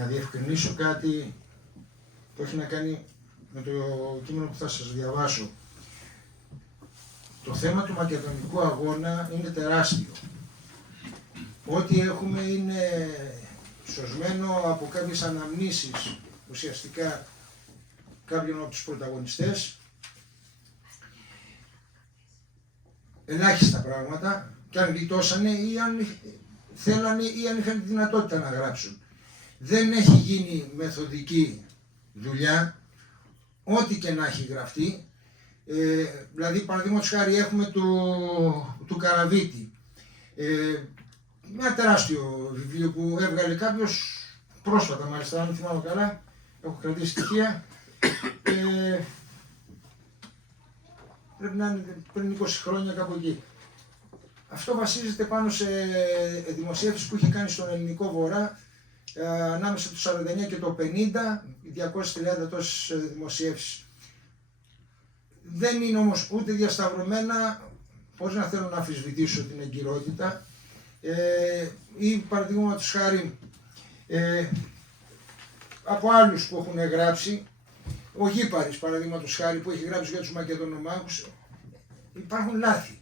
να διευκρινίσω κάτι που έχει να κάνει με το κείμενο που θα σας διαβάσω. Το θέμα του μακεδονικού αγώνα είναι τεράστιο. Ό,τι έχουμε είναι σωσμένο από κάποιες αναμνήσεις, ουσιαστικά κάποιον από τους πρωταγωνιστές. Ελάχιστα πράγματα, και αν γλιτώσανε ή αν θέλανε ή αν είχαν τη δυνατότητα να γράψουν. Δεν έχει γίνει μεθοδική δουλειά, ό,τι και να έχει γραφτεί. Δηλαδή, παραδείγματος χάρη, έχουμε του Καραβίτη. Ένα τεράστιο βιβλίο που έβγαλε κάποιος πρόσφατα, μάλιστα, αν θυμάμαι καλά, έχω κρατήσει στοιχεία. Πρέπει να είναι πριν 20 χρόνια, κάπου εκεί. Αυτό βασίζεται πάνω σε δημοσίευσεις που είχε κάνει στον Ελληνικό Βορρά ανάμεσα το 49 και το 50, 230 τόσες δημοσιεύσεις. Δεν είναι όμως ούτε διασταυρωμένα, χωρίς να θέλω να αμφισβητήσω την εγκυρότητα, ή παραδείγματος χάρη από άλλους που έχουν γράψει. Ο Γήπαρης, παραδείγματος χάρη, που έχει γράψει για τους Μακεδονομάχους, υπάρχουν λάθη.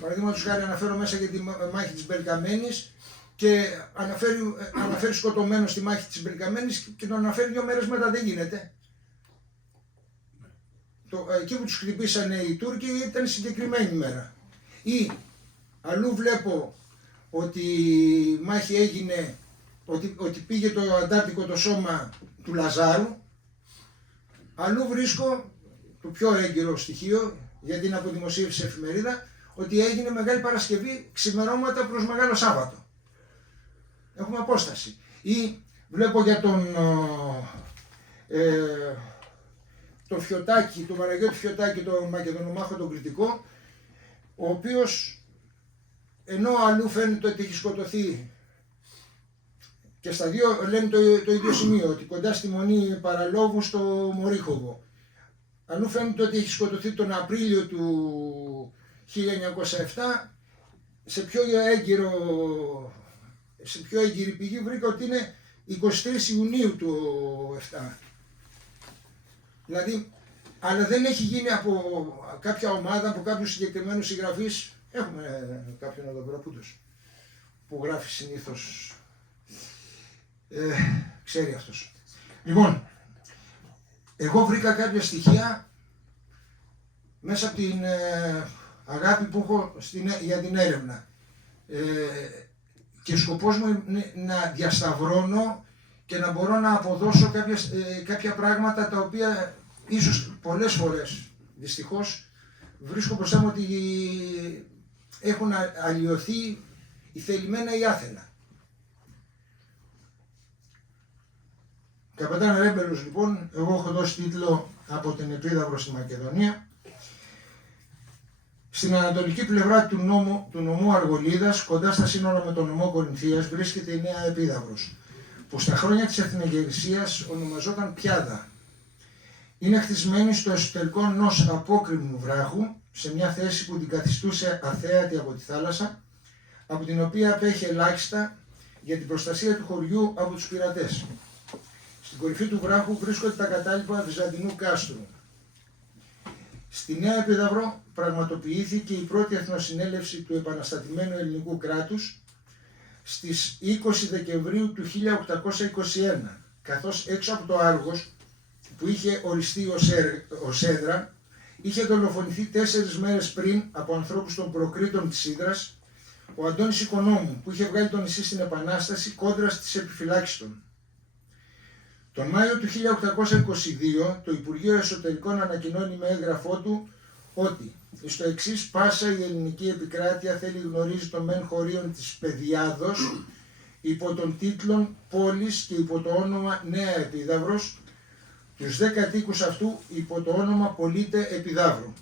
Παραδείγματος χάρη, αναφέρω μέσα για τη μάχη της Μπελκαμένης και αναφέρει σκοτωμένο στη μάχη της Μπελκαμένης και τον αναφέρει 2 μέρες μετά. Δεν γίνεται. Εκεί που τους χτυπήσανε οι Τούρκοι ήταν συγκεκριμένη μέρα. Ή αλλού βλέπω ότι η μάχη έγινε, ότι πήγε το Αντάρτικο το σώμα του Λαζάρου. Αλλού βρίσκω το πιο έγκυρο στοιχείο, γιατί είναι από δημοσίευση εφημερίδα, ότι έγινε Μεγάλη Παρασκευή ξημερώματα προς Μεγάλο Σάββατο. Έχουμε απόσταση. Ή βλέπω για τον Φιωτάκη, τον Παναγιώτη Φιωτάκη, τον Μακεδονομάχο τον Κρητικό, ο οποίος, ενώ αλλού φαίνεται ότι έχει σκοτωθεί, και στα δύο λένε το ίδιο σημείο, ότι κοντά στη Μονή Παραλόβου στο Μορίχοβο. Αλλού φαίνεται ότι έχει σκοτωθεί τον Απρίλιο του 1907, σε πιο έγκυρη πηγή βρήκα ότι είναι 23 Ιουνίου του 7. Δηλαδή, αλλά δεν έχει γίνει από κάποια ομάδα, από κάποιους συγκεκριμένους συγγραφείς. Έχουμε κάποιον εδώ πέρα που γράφει συνήθως. Ξέρει αυτός. Λοιπόν, εγώ βρήκα κάποια στοιχεία μέσα από την αγάπη που έχω για την έρευνα. Και σκοπός μου είναι να διασταυρώνω και να μπορώ να αποδώσω κάποια πράγματα τα οποία ίσως πολλές φορές, δυστυχώς, βρίσκω μπροστά μου ότι έχουν αλλοιωθεί ή θελημένα ή άθελα. Καπετάν Ρέμπελος, λοιπόν, εγώ έχω δώσει τίτλο «Από την Επίδαυρο στη Μακεδονία». Στην ανατολική πλευρά του νομού Αργολίδας, κοντά στα σύνορα με τον νομό Κορινθίας, βρίσκεται η Νέα Επίδαυρος, που στα χρόνια της εθνεγερσίας ονομαζόταν Πιάδα. Είναι χτισμένη στο εσωτερικό ενός απόκρημνου βράχου, σε μια θέση που την καθιστούσε αθέατη από τη θάλασσα, από την οποία απέχει ελάχιστα για την προστασία του χωριού από τους πειρατές. Στην κορυφή του βράχου βρίσκονται τα κατάλοιπα βυζαντινού κάστρου. Στη Νέα Επίδαυρο πραγματοποιήθηκε η πρώτη εθνοσυνέλευση του επαναστατημένου ελληνικού κράτους στις 20 Δεκεμβρίου του 1821, καθώς έξω από το Άργος, που είχε οριστεί ως έδρα, είχε δολοφονηθεί 4 μέρες πριν από ανθρώπους των Προκρήτων της Ύδρας ο Αντώνης Οικονόμου, που είχε βγάλει το νησί στην Επανάσταση κόντρα στις επιφυλάξεις των. Τον Μάιο του 1822 το Υπουργείο Εσωτερικών ανακοινώνει με έγγραφό του ότι στο εξής πάσα η ελληνική επικράτεια θέλει γνωρίζει το μεν χωρίον της Παιδιάδος υπό των τίτλων πόλης και υπό το όνομα Νέα Επίδαυρος, τους 10 κατοίκους αυτού υπό το όνομα Πολίτε Επιδαύρου.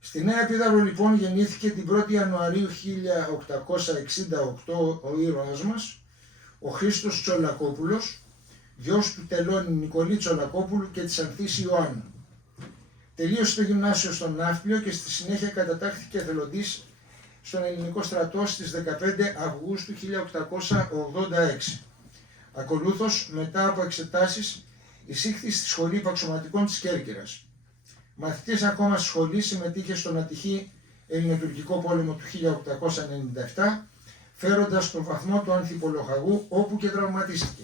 Στη Νέα Επίδαυρο λοιπόν γεννήθηκε την 1η Ιανουαρίου 1868 ο ήρωας μας, ο Χρήστος Τσολακόπουλος, γιος του τελώνη Νικολή Τσολακόπουλου και της Ανθής Ιωάννου. Τελείωσε το γυμνάσιο στον Ναύπλιο και στη συνέχεια κατατάχθηκε εθελοντής στον ελληνικό στρατό στις 15 Αυγούστου 1886. Ακολούθως, μετά από εξετάσεις, εισήχθη στη Σχολή Υπαξιωματικών της Κέρκυρας. Μαθητής ακόμα στη σχολή, συμμετείχε στον ατυχή Ελληνοτουρκικό πόλεμο του 1897, φέροντας τον βαθμό του ανθιπολοχαγού, όπου και τραυματίστηκε.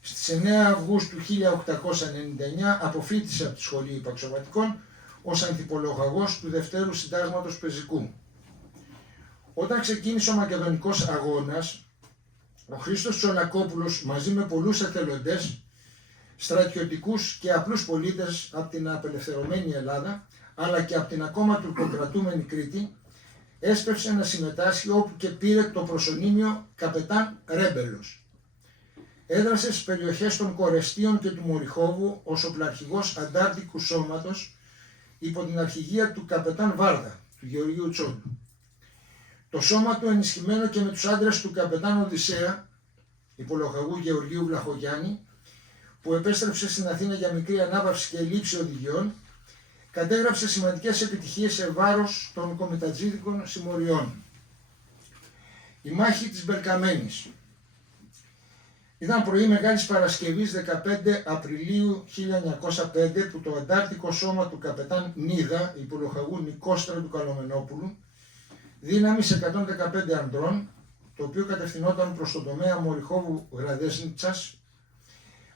Στις 9 Αυγούστου 1899 αποφοίτησε από τη Σχολή Υπαξιωματικών ως ανθιπολοχαγός του Δευτέρου Συντάγματος Πεζικού. Όταν ξεκίνησε ο Μακεδονικός Αγώνας, ο Χρήστος Τσολακόπουλος μαζί με πολλούς εθελοντές, στρατιωτικούς και απλούς πολίτες από την απελευθερωμένη Ελλάδα, αλλά και από την ακόμα τουρκοκρατούμενη Κρήτη, έσπευσε να συμμετάσχει όπου και πήρε το προσωνύμιο Καπετάν Ρέμπελος. Έδρασε στις περιοχές των Κορεστίων και του Μοριχόβου ως οπλαρχηγός αντάρτικου σώματος υπό την αρχηγία του Καπετάν Βάρδα, του Γεωργίου Τσόντου. Το σώμα του, ενισχυμένο και με τους άντρες του Καπετάν Οδυσσέα, υπολοχαγού Γεωργίου Βλαχογιάννη, που επέστρεψε στην Αθήνα για μικρή ανάπαυση και λήψη οδηγιών, κατέγραψε σημαντικές επιτυχίες σε βάρος των κομιτατζίδικων συμμοριών. Η μάχη της Μπελκαμένης. Ήταν πρωί Μεγάλης Παρασκευής 15 Απριλίου 1905 που το αντάρτικο σώμα του Καπετάν Νίδα, υπολοχαγού Νικόστρα του Καλομενόπουλου, δύναμης 115 ανδρών, το οποίο κατευθυνόταν προς τον τομέα Μοριχόβου Γραδέσνιτσας,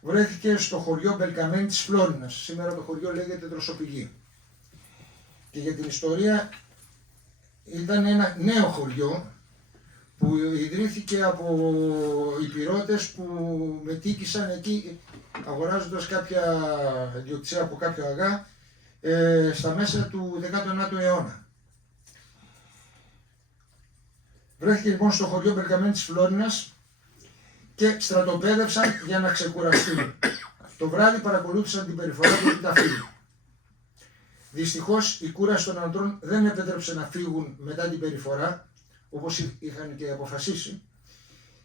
βρέθηκε στο χωριό Μπελκαμένη της Φλόρινας. Σήμερα το χωριό λέγεται Δροσοπηγή. Και για την ιστορία, ήταν ένα νέο χωριό που ιδρύθηκε από υπηρώτες που μετοίκησαν εκεί αγοράζοντας κάποια ιδιοκτησία από κάποιο αγά στα μέσα του 19ου αιώνα. Βρέθηκε λοιπόν στο χωριό Μπελκαμένη της Φλόρινας και στρατοπέδευσαν για να ξεκουραστούν. Το βράδυ παρακολούθησαν την περιφορά του επιταφείου. Δυστυχώς η κούραση των ανδρών δεν επέτρεψε να φύγουν μετά την περιφορά, όπως είχαν και αποφασίσει,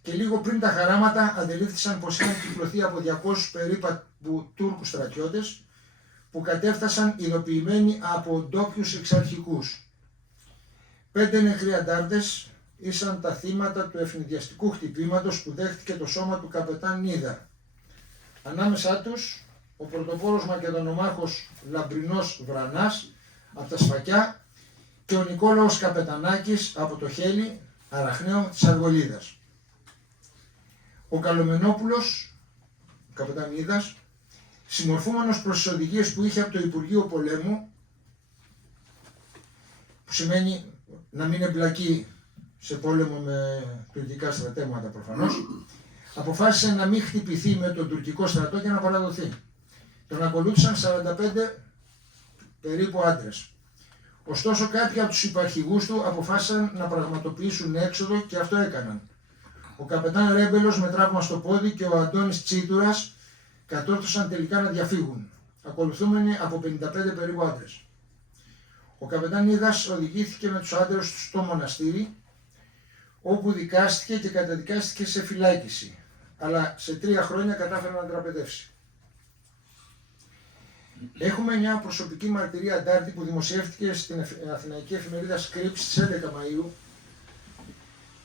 και λίγο πριν τα χαράματα αντελήφθησαν πως είχαν κυκλωθεί από 200 περίπου Τούρκους στρατιώτες που κατέφτασαν ειδοποιημένοι από ντόπιους εξαρχικούς. 5 νεκροί αντάρτες ήσαν τα θύματα του ευνηδιαστικού χτυπήματος που δέχτηκε το σώμα του Καπετάν Νίδα. Ανάμεσά τους ο πρωτοπόρος Μακεδονομάχος Λαμπρινός Βρανάς από τα Σφακιά και ο Νικόλαος Καπετανάκης από το Χέλι, Αραχναίο της Αργολίδας. Ο Καλομενόπουλος, ο Καπετάν Νίδας, συμμορφούμενος προς τις οδηγίες που είχε από το Υπουργείο Πολέμου, που σημαίνει να μην εμπλακεί σε πόλεμο με τουρκικά στρατεύματα προφανώς, αποφάσισε να μην χτυπηθεί με τον τουρκικό στρατό και να παραδοθεί. Τον ακολούθησαν 45 περίπου άντρες. Ωστόσο κάποιοι από τους υπαρχηγούς του αποφάσισαν να πραγματοποιήσουν έξοδο και αυτό έκαναν. Ο Καπετάν Ρέμπελος με τραύμα στο πόδι και ο Αντώνης Τσίτουρας κατόρθωσαν τελικά να διαφύγουν, ακολουθούμενοι από 55 περίπου άντρες. Ο Καπετάν Νίδας οδηγήθηκε με τους άντρες του στο μοναστήρι, όπου δικάστηκε και καταδικάστηκε σε φυλάκιση, αλλά σε 3 χρόνια κατάφερε να τραπετεύσει. Έχουμε μια προσωπική μαρτυρία αντάρτη που δημοσιεύτηκε στην αθηναϊκή εφημερίδα Scripps στις 11 Μαΐου,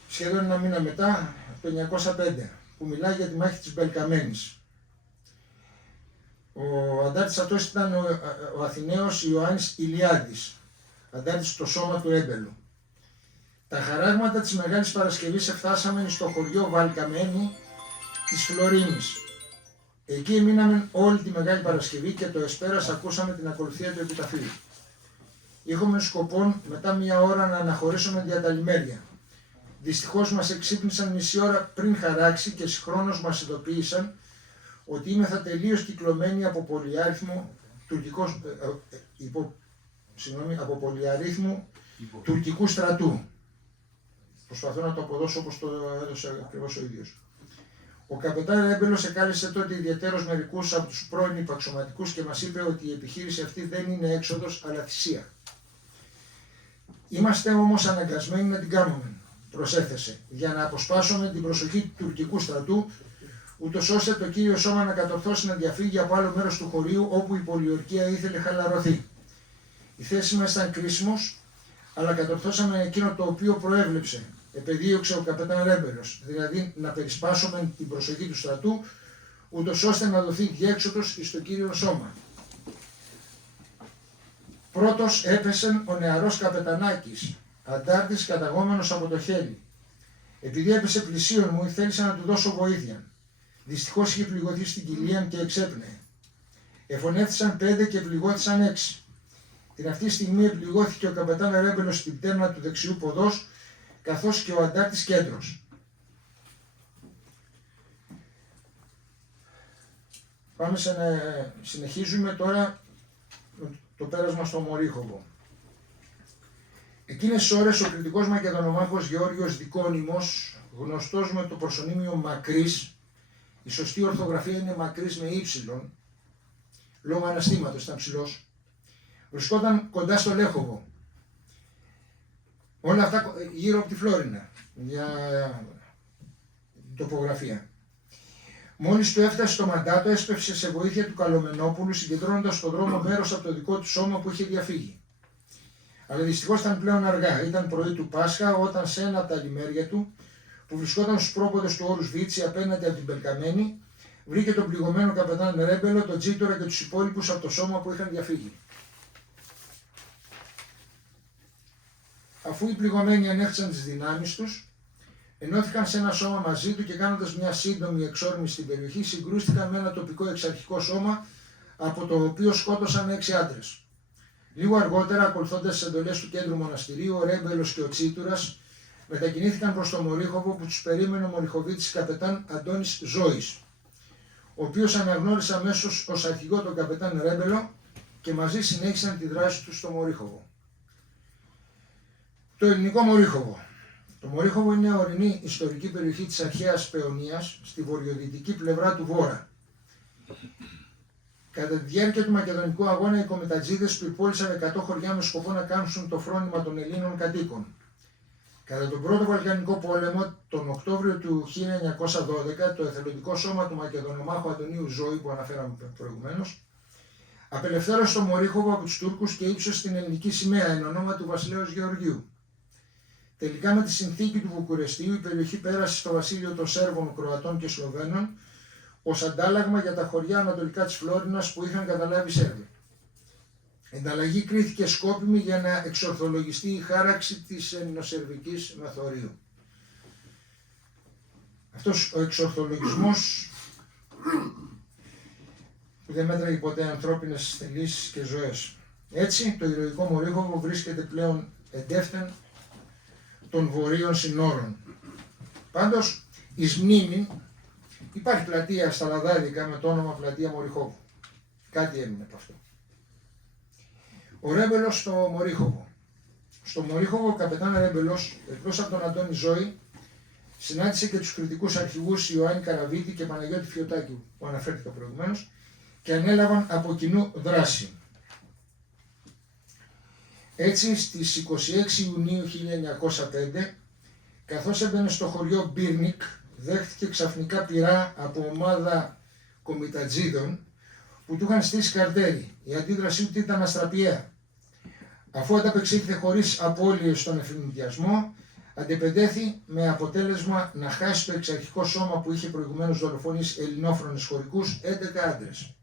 σχεδόν ένα μήνα μετά, το 1905, που μιλάει για τη μάχη της Μπελκαμένης. Ο αντάρτης αυτός ήταν ο Αθηναίος Ιωάννης Ηλιάδης, αντάρτης στο σώμα του Έμπελου. Τα χαράγματα της Μεγάλης Παρασκευής εφτάσαμε στο χωριό Βαλκαμένη της Φλωρίνης. Εκεί μείναμε όλη τη Μεγάλη Παρασκευή και το εσπέρας ακούσαμε την ακολουθία του επιταφείου. Είχαμε σκοπό μετά 1 ώρα να αναχωρήσουμε διαταλημέρια. Δυστυχώς μας εξύπνησαν μισή ώρα πριν χαράξει και συγχρόνως μας ειδοποίησαν ότι είμεθα τελείως κυκλωμένοι από πολυαρίθμου τουρκικού στρατού. Προσπαθώ να το αποδώσω όπως το έδωσε ακριβώς ο ίδιος. Ο Καπετάν Ρέμπελος εκάλεσε τότε ιδιαιτέρως μερικούς από τους πρώην υπαξιωματικούς και μας είπε ότι η επιχείρηση αυτή δεν είναι έξοδος αλλά θυσία. Είμαστε όμως αναγκασμένοι να την κάνουμε, προσέθεσε, για να αποσπάσουμε την προσοχή του τουρκικού στρατού, ούτως ώστε το κύριο σώμα να κατορθώσει να διαφύγει από άλλο μέρος του χωρίου όπου η πολιορκία ήθελε χαλαρωθεί. Η θέση μας ήταν κρίσιμος, αλλά κατορθώσαμε εκείνο το οποίο προέβλεψε, επεδίωξε ο καπετάν Ρέμπελος, δηλαδή να περισπάσουμε την προσοχή του στρατού, ούτως ώστε να δοθεί διέξοδος εις το κύριο σώμα. Πρώτος έπεσε ο νεαρός καπετανάκης, αντάρτης καταγόμενος από το χέλι. Επειδή έπεσε πλησίον μου, θέλησα να του δώσω βοήθεια. Δυστυχώς είχε πληγωθεί στην κοιλία και εξέπνεε. Εφωνέθησαν 5 και πληγώθησαν 6. Την αυτή στιγμή επληγώθηκε ο καπετάν Ρέμπελος στην πτέρνα του δεξιού ποδός, καθώς και ο αντάρτης κέντρος. Συνεχίζουμε τώρα το πέρασμα στο Μορίχοβο. Εκείνες τις ώρες ο κριτικός μακεδονομάχος Γεώργιος Δικόνημος, γνωστός με το προσωνύμιο Μακρύς, η σωστή ορθογραφία είναι Μακρύς με ύψιλον, λόγω αναστήματος ήταν ψηλός, βρισκόταν κοντά στο Λέχοβο. Όλα αυτά γύρω από τη Φλόρινα, για τοπογραφία. Μόλις του έφτασε στο μαντάτο, έσπευσε σε βοήθεια του Καλομενόπουλου, συγκεντρώνοντας στον δρόμο μέρος από το δικό του σώμα που είχε διαφύγει. Αλλά δυστυχώς ήταν πλέον αργά. Ήταν πρωί του Πάσχα, όταν σε ένα από τα λιμέρια του, που βρισκόταν στους πρόποδες του όρους Βίτσι απέναντι από την Πελκαμένη, βρήκε τον πληγωμένο καπετάν Ρέμπελο, τον Τζίτορα και τους υπόλοιπους από το σώμα που είχαν διαφύγει. Αφού οι πληγωμένοι ανέχτησαν τις δυνάμεις τους, ενώθηκαν σε ένα σώμα μαζί του και κάνοντας μια σύντομη εξόρμηση στην περιοχή, συγκρούστηκαν με ένα τοπικό εξαρχικό σώμα, από το οποίο σκότωσαν 6 άντρες. Λίγο αργότερα, ακολουθώντας τις εντολές του κέντρου μοναστηρίου, ο Ρέμπελος και ο Τσίτουρας μετακινήθηκαν προς το Μορίχοβο, που τους περίμενε ο Μοριχοβίτης καπετάν Αντώνης Ζώης, ο οποίος αναγνώρισε αμέσως ως αρχηγό τον καπετάν Ρέμπελο και μαζί συνέχισαν τη δράση τους στο Μορίχοβο. Το ελληνικό Μορίχοβο. Το Μορίχοβο είναι ορεινή ιστορική περιοχή της αρχαίας Παιωνίας, στη βορειοδυτική πλευρά του Βόρα. Κατά τη διάρκεια του Μακεδονικού Αγώνα, οι κομιτατζίδες πυρπόλησαν 100 χωριά με σκοπό να κάνουν το φρόνημα των Ελλήνων κατοίκων. Κατά τον Πρώτο Βαλκανικό Πόλεμο, τον Οκτώβριο του 1912, το εθελοντικό σώμα του Μακεδονομάχου Αντωνίου Ζώη, που αναφέραμε προηγουμένως, απελευθέρωσε το Μορίχοβο από τους Τούρκους και ύψωσε την ελληνική σημαία εν ονόμα του βασιλέως Γεωργίου. Τελικά, με τη συνθήκη του Βουκουρεστίου, η περιοχή πέρασε στο βασίλειο των Σέρβων, Κροατών και Σλοβαίνων ως αντάλλαγμα για τα χωριά ανατολικά της Φλόρινας που είχαν καταλάβει οι Σέρβοι. Η ενταλλαγή κρίθηκε σκόπιμη για να εξορθολογιστεί η χάραξη της ελληνοσερβικής μεθορίου. Αυτός ο εξορθολογισμός που δεν μέτραγε ποτέ ανθρώπινες θελήσεις και ζωές. Έτσι, το ηρωικό Μορίχοβο βρίσκεται πλέον εντεύθεν των βορείων συνόρων. Πάντως, εις μνήμη, υπάρχει πλατεία στα Λαδάδικα με το όνομα πλατεία Μοριχόβου. Κάτι έμεινε από αυτό. Ο Ρέμπελος στο Μορίχοβο. Στο Μορίχοβο ο καπετάν Ρέμπελος, εκτός από τον Αντώνη Ζώη, συνάντησε και τους κριτικούς αρχηγούς Ιωάννη Καραβίτη και Παναγιώτη Φιωτάκη, που αναφέρθηκα προηγουμένως, και ανέλαβαν από κοινού δράση. Έτσι, στις 26 Ιουνίου 1905, καθώς έμπαινε στο χωριό Μπίρνικ, δέχτηκε ξαφνικά πυρά από ομάδα κομιτατζίδων που του είχαν στήσει καρτέρι. Η αντίδρασή του ήταν αστραπιαία. Αφού ανταπεξήλθε χωρίς απώλειες στον εφημιδιασμό, αντεπεντέθη με αποτέλεσμα να χάσει το εξαρχικό σώμα που είχε προηγουμένως δολοφονήσει ελληνόφρονες χωρικούς 11 άντρες.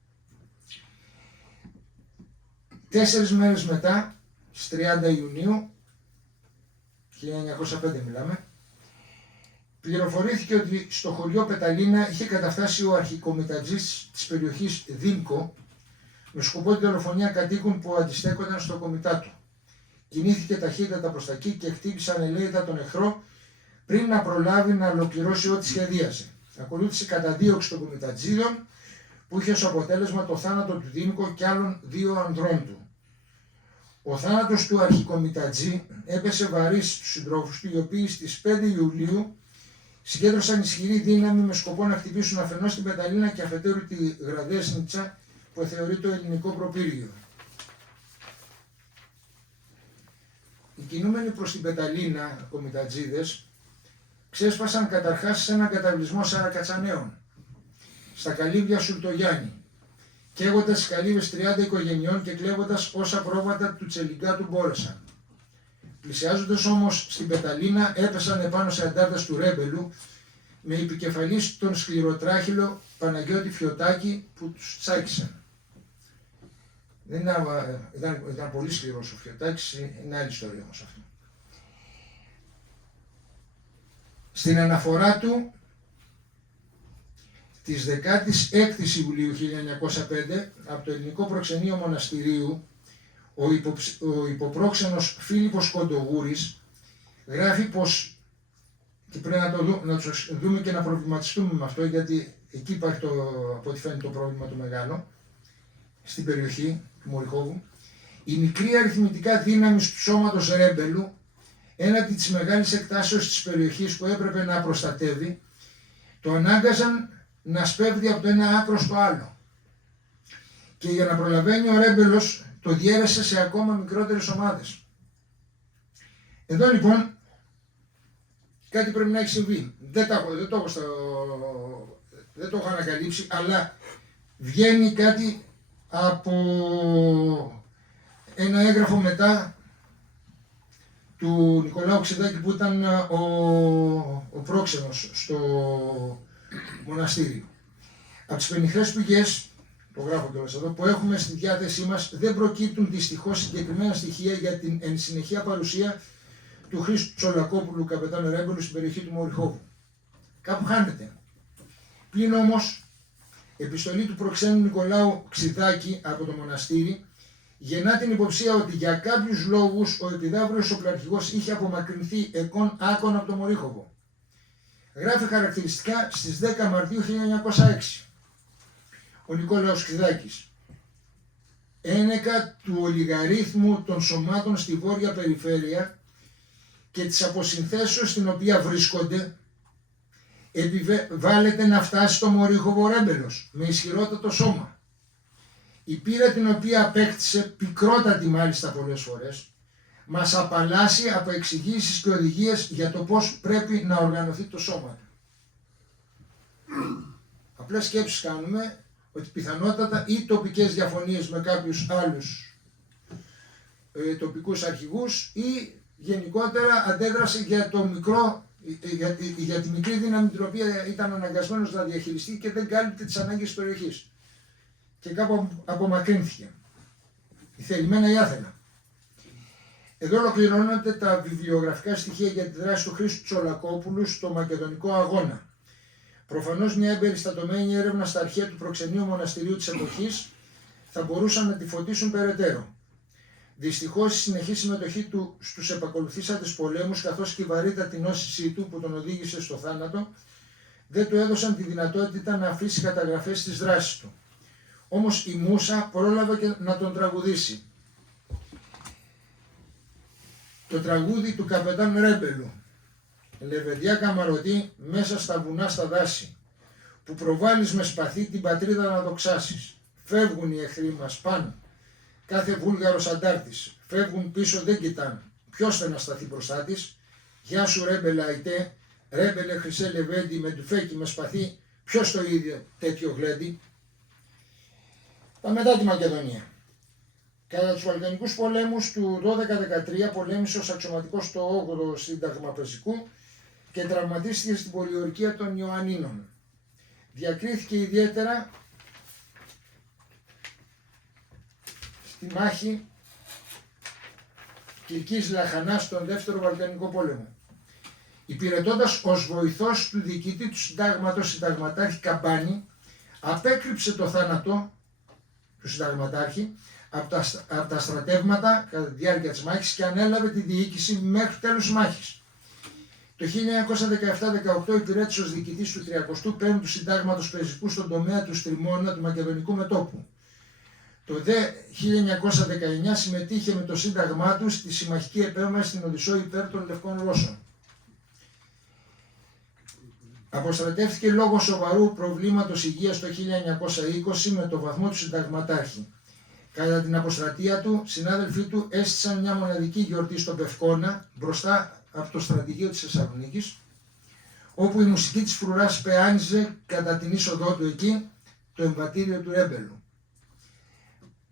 4 μέρες μετά, στις 30 Ιουνίου, 1905 μιλάμε, πληροφορήθηκε ότι στο χωριό Πεταλίνα είχε καταφτάσει ο αρχικομιτατζής της περιοχής Δήμκο με σκοπό τη δολοφονία κατοίκων που αντιστέκονταν στο κομιτάτο. Κινήθηκε ταχύτατα προς τα εκεί και χτύπησε ανελαίητα τον εχθρό πριν να προλάβει να ολοκληρώσει ό,τι σχεδίασε. Ακολούθησε καταδίωξη των κομιτατζίδων που είχε ως αποτέλεσμα το θάνατο του Δήμκο και άλλων 2 ανδρών του. Ο θάνατος του αρχικομιτατζή έπεσε βαρύς στους συντρόφους του, οι οποίοι στις 5 Ιουλίου συγκέντρωσαν ισχυρή δύναμη με σκοπό να χτυπήσουν αφενός την Πεταλίνα και αφετέρου τη Γραδέσνιτσα που θεωρεί το ελληνικό προπύργιο. Οι κινούμενοι προς την Πεταλίνα κομιτατζίδες ξέσπασαν καταρχάς σε έναν καταβλισμό Σαρακατσανέων, στα καλύβια Σουλτογιάννη, καίγοντας τις καλύβες 30 οικογενειών και κλέβοντας όσα πρόβατα του Τσελιγκάτου μπόρεσαν. Πλησιάζοντας όμως στην Πεταλίνα, έπεσαν επάνω σε αντάρτες του Ρέμπελου, με επικεφαλής τον σκληροτράχυλο Παναγιώτη Φιωτάκη, που τους τσάκισαν. Ήταν πολύ σκληρός ο Φιωτάκης, είναι άλλη ιστορία όμως αυτό. Στην αναφορά του της 16ης Ιουλίου 1905 από το ελληνικό προξενείο μοναστηρίου, ο υποπρόξενος Φίλιππος Κοντογούρης γράφει πως, και πρέπει να το δούμε και να προβληματιστούμε με αυτό, γιατί εκεί υπάρχει από ό,τι φαίνεται το πρόβλημα το μεγάλο στην περιοχή του Μωριχόβου. Η μικρή αριθμητικά δύναμη του σώματος Ρέμπελου, έναντι της μεγάλης εκτάσεως της περιοχής που έπρεπε να προστατεύει, το ανάγκαζαν να σπέβδει από το ένα άκρο στο άλλο. Και για να προλαβαίνει ο Ρέμπελος το διέρεσε σε ακόμα μικρότερες ομάδες. Εδώ λοιπόν κάτι πρέπει να έχει συμβεί. Δεν το έχω ανακαλύψει, αλλά βγαίνει κάτι από ένα έγγραφο μετά του Νικολάου Ξηδάκη, που ήταν ο πρόξενος στο μοναστήριο. Από τις πενιχρές πηγές, το γράφω κιόλας εδώ, που έχουμε στη διάθεσή μας, δεν προκύπτουν δυστυχώς συγκεκριμένα στοιχεία για την εν συνεχεία παρουσία του Χρήστου Τσολακόπουλου, καπετάνου Ρέμπελου, στην περιοχή του Μωριχόβου. Κάπου χάνεται. Πλην όμως, επιστολή του προξένου Νικολάου Ξηδάκη από το μοναστήρι γεννά την υποψία ότι για κάποιους λόγους ο επιδαύριος οπλαρχηγός είχε απομακρυνθεί άκον από το Μωριχόβο. Γράφει χαρακτηριστικά στις 10 Μαρτίου 1906 ο Νικόλαος Ξηδάκης: ένεκα του ολιγαρίθμου των σωμάτων στη βόρεια περιφέρεια και της αποσυνθέσεως στην οποία βρίσκονται, επιβάλλεται να φτάσει στο Μωριχόβο Ρέμπελος με ισχυρότατο σώμα. Η πείρα την οποία απέκτησε, πικρότατη μάλιστα πολλές φορές, μας απαλλάσσει από εξηγήσεις και οδηγίες για το πώς πρέπει να οργανωθεί το σώμα του. Απλές σκέψεις κάνουμε ότι πιθανότατα ή τοπικές διαφωνίες με κάποιους άλλους τοπικούς αρχηγούς, ή γενικότερα αντέδρασε για τη μικρή δύναμη την οποία ήταν αναγκασμένος να διαχειριστεί και δεν κάλυπτε τις ανάγκες της περιοχής. Και κάπου απομακρύνθηκε, η θελημένα ή άθελα. Εδώ ολοκληρώνονται τα βιβλιογραφικά στοιχεία για τη δράση του Χρήστου Τσολακόπουλου στο Μακεδονικό Αγώνα. Προφανώς μια εμπεριστατωμένη έρευνα στα αρχαία του προξενείου μοναστηρίου της εποχής θα μπορούσαν να τη φωτίσουν περαιτέρω. Δυστυχώς η συνεχή συμμετοχή του στους επακολουθήσαντες πολέμους, καθώς και η βαρύτατη νόσησή του που τον οδήγησε στο θάνατο, δεν του έδωσαν τη δυνατότητα να αφήσει καταγραφές στις δράσεις του. Όμως η Μούσα πρόλαβε και να τον τραγουδήσει. Το τραγούδι του καπετάν Ρέμπελου, λεβεντιά καμαρωτή μέσα στα βουνά στα δάση, που προβάλλεις με σπαθί την πατρίδα να δοξάσεις. Φεύγουν οι εχθροί μας πάνω, κάθε βούλγαρος αντάρτης, φεύγουν πίσω δεν κοιτάν, ποιος θα να σταθεί μπροστά της. Γεια σου Ρέμπελα αϊτέ, Ρέμπελε χρυσέ λεβέντη, με τουφέκι με σπαθί, ποιος το ίδιο τέτοιο γλέντι. Τα μετά τη Μακεδονία. Κατά τους Βαλκανικούς πολέμους του 12-13 πολέμησε ως αξιωματικός στο 8ο Σύνταγμα Πεζικού και τραυματίστηκε στην πολιορκία των Ιωαννίνων. Διακρίθηκε ιδιαίτερα στη μάχη Κιλκής Λαχανάς στον δεύτερο Βαλκανικό πόλεμο. Υπηρετώντας ως βοηθός του διοικητή του συντάγματος συνταγματάρχη Καμπάνη, απέκρυψε το θάνατο του συνταγματάρχη από τα στρατεύματα κατά τη διάρκεια της μάχης και ανέλαβε τη διοίκηση μέχρι τέλους της μάχης. Το 1917-18 υπηρέτησε ως διοικητής του 35ου Συντάγματος Πεζικού στον τομέα του Στριμώνα του Μακεδονικού Μετώπου. Το 1919 συμμετείχε με το σύνταγμά του στη συμμαχική επέμβαση στην Οδυσσό υπέρ των Λευκών Ρώσων. Αποστρατεύτηκε λόγω σοβαρού προβλήματος υγείας το 1920 με το βαθμό του συνταγματάρχη. Κατά την αποστρατεία του, συνάδελφοί του έστησαν μια μοναδική γιορτή στον Πευκώνα, μπροστά από το στρατηγείο της Θεσσαλονίκης, όπου η μουσική της φρουράς πεάνιζε κατά την είσοδό του εκεί το εμβατήριο του Ρέμπελου.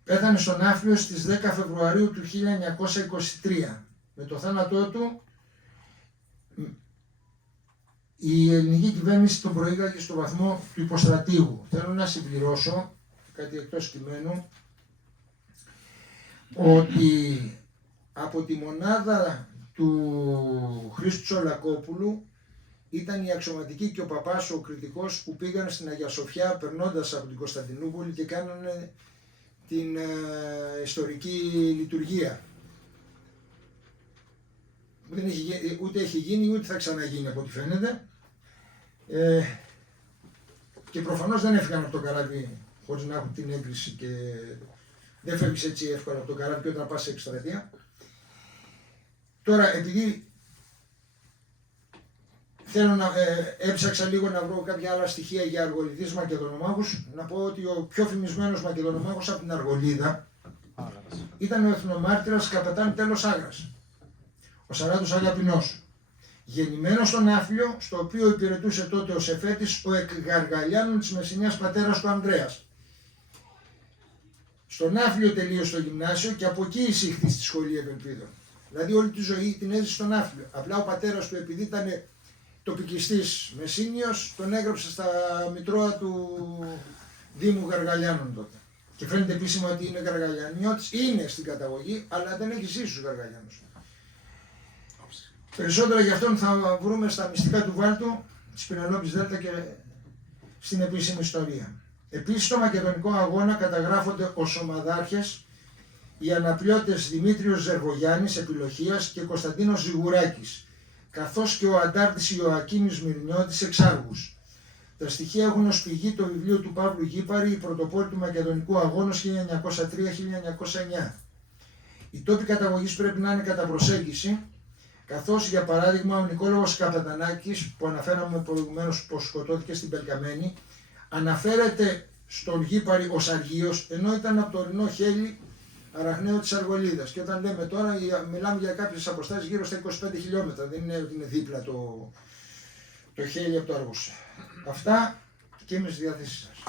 Πέθανε στον Άφλιο στις 10 Φεβρουαρίου του 1923, Με το θάνατό του η ελληνική κυβέρνηση τον προήγαγε στο βαθμό του υποστρατήγου. Θέλω να συμπληρώσω κάτι εκτός κειμένου, ότι από τη μονάδα του Χρήστου Τσολακόπουλου ήταν η αξιωματική και ο παπάς, ο κριτικός, που πήγαν στην Αγία Σοφιά περνώντας από την Κωνσταντινούπολη και κάνανε την ιστορική λειτουργία. Ούτε έχει γίνει ούτε θα ξαναγίνει από ό,τι φαίνεται. Και προφανώς δεν έφυγαν από το καράβι χωρίς να έχουν την έγκριση και δεν φεύγεις έτσι εύκολα από το καράβι και όταν πας σε εκστρατεία. Τώρα, επειδή θέλω να έψαξα λίγο να βρω κάποια άλλα στοιχεία για αργολιδείς Μακεδονομάχους, να πω ότι ο πιο φημισμένος Μακεδονομάχος από την Αργολίδα ήταν ο εθνομάρτυρας καπετάν Τέλος Άγρας, ο Σαράτος Αγαπηνός, γεννημένος στον Άφλιο, στο οποίο υπηρετούσε τότε ο Σεφέτης, ο εκ Γαργαλιάνων της Μεσσηνίας πατέρας του Ανδρέας. Στον Άφλιο τελείωσε το γυμνάσιο και από εκεί εισήχθη στη σχολή Ευελπίδων. Δηλαδή όλη τη ζωή την έζησε στον Άφλιο. Απλά ο πατέρας του, επειδή ήταν τοπικιστής Μεσσήνιος, τον έγραψε στα μητρώα του Δήμου Γαργαλιάνων τότε. Και φαίνεται επίσημα ότι είναι Γαργαλιανιώτης, είναι στην καταγωγή, αλλά δεν έχει ζήσει στους Γαργαλιάνους. Περισσότερα γι' αυτόν θα βρούμε στα μυστικά του Βάλτου, της Πηνελόπης Δέλτα και στην επίσημη ιστορία. Επίσης στο Μακεδονικό Αγώνα καταγράφονται ως ομαδάρχες οι αναπλιώτες Δημήτριος Ζερβογιάννης Επιλοχίας και Κωνσταντίνος Ζιγουράκης, καθώς και ο αντάρτης Ιωακήμης Μυρνιώτης Εξάργους. Τα στοιχεία έχουν ως πηγή το βιβλίο του Παύλου Γήπαρη, η πρωτοπόρη του Μακεδονικού Αγώνος 1903-1909. Οι τόποι καταγωγής πρέπει να είναι κατά προσέγγιση, καθώς για παράδειγμα ο Νικόλαος Καπατανάκης, που αναφέραμε προηγουμένως πως σκοτώθηκε στην Πελκαμένη, αναφέρεται στον Γήπαρη ως Αργίος, ενώ ήταν από το ορεινό Χέλη, αραχναίο της Αργολίδας. Και όταν λέμε τώρα, μιλάμε για κάποιες αποστάσεις γύρω στα 25 χιλιόμετρα, δεν είναι ότι είναι δίπλα το Χέλη από το Αργούς. Αυτά και είμαι στη διάθεσή σας.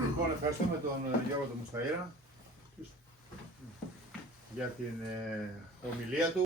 Λοιπόν, ευχαριστούμε τον Γιώργο τον Μουσταΐρα για την ομιλία του.